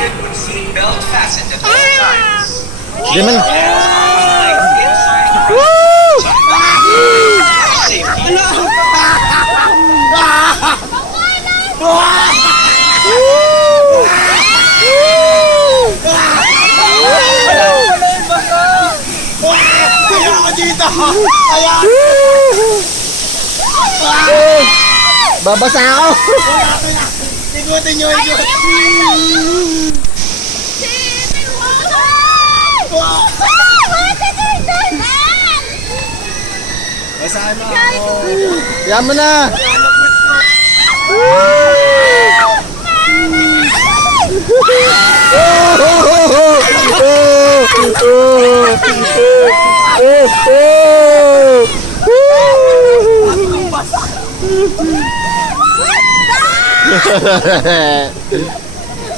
seated with seatbelt fastened at all times. Di man. Inside the safety. Kaya ako dito! Kaya! Babasa ako. Ikutin nyo, ikutin! Basahan mo ako! Yan mo na.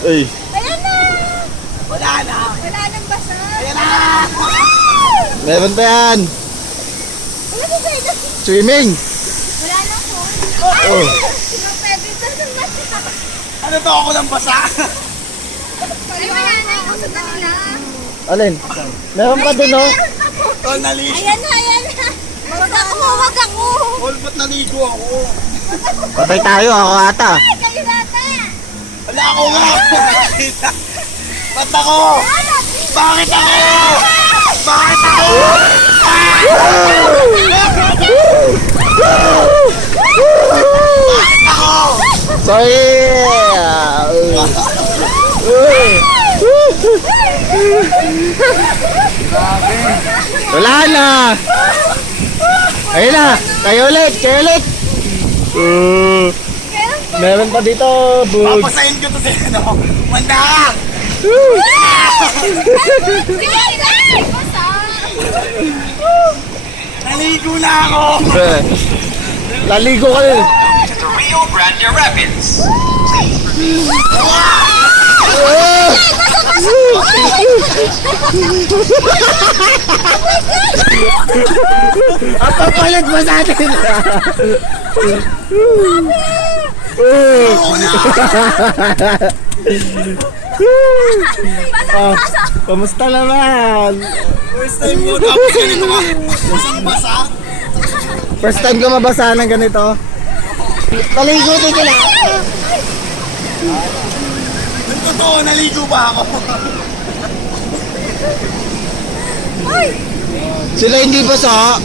Ay. Ayan na! Wala na! Wala nang basa. Ayan na! Meron pa yan. Wala na sa'yo. Swimming. Wala na po. Oh. Pwede ito ng basa. Ano to ako ng basa? Ay, wala na. Ikaw sa kanila. Alin? Meron pa dun, no? Tol, naligo! Ayan na, ayan na. Huwag ako, huwag ako. Tol, ba't naligo ako? Patay tayo, ako ata. Ay, kayo nata. Wala ako nga! Ba't ako? Bakit ako? Bakit ako? Bakit ako? Sorry. Wala na. Ayun na. Kayo ulit. Kayo ulit. Meron pa dito, bud. Papasahin ko to sa ano? Manda ka! Basa. Naligo na ako! Laligo ka rin. To the Rio Grande Rapids. Ang papalit mo sa atin. Oh, kamusta naman? First time ko tapos ganito ka. Basang-basa. First time ko mabasa ng ganito. Naligo din sila. Yung totoo, naligo ba ako? Sila hindi basa.